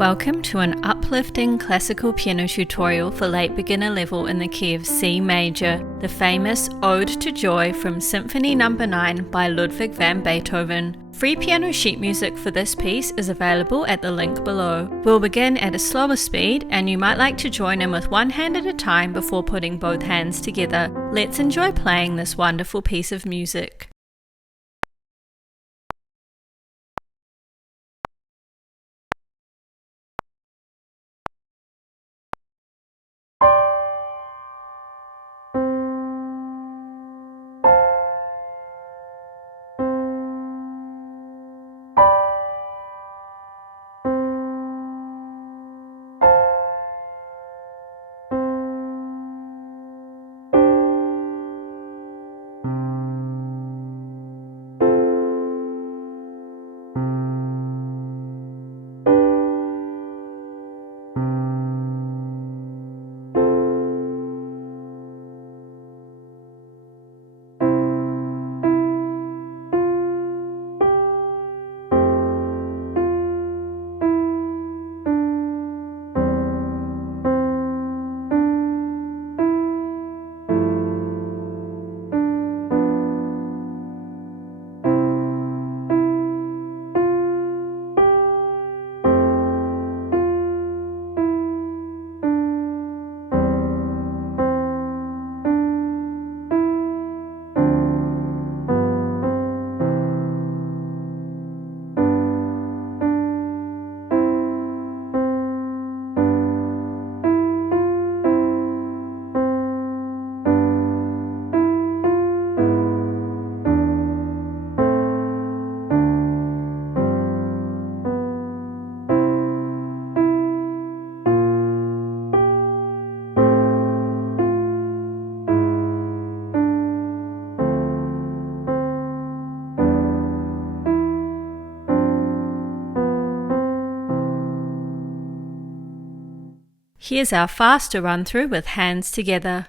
Welcome to an uplifting classical piano tutorial for late beginner level in the key of C major, the famous Ode to Joy from Symphony No. 9 by Ludwig van Beethoven. Free piano sheet music for this piece is available at the link below. We'll begin at a slower speed, and you might like to join in with one hand at a time before putting both hands together. Let's enjoy playing this wonderful piece of music. Here's our faster run through with hands together.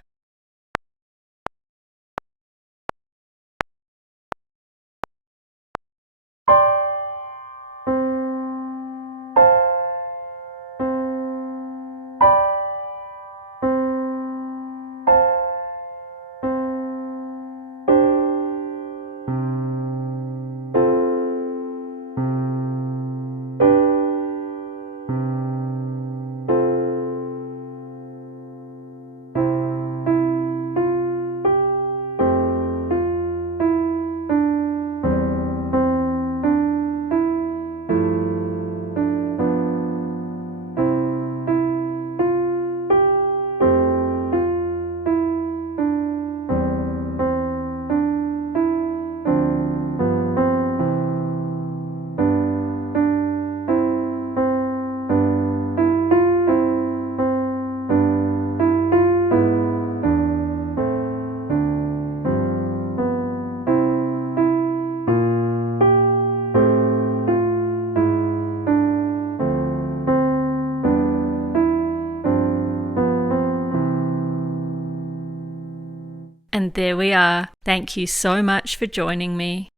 And there we are. Thank you so much for joining me.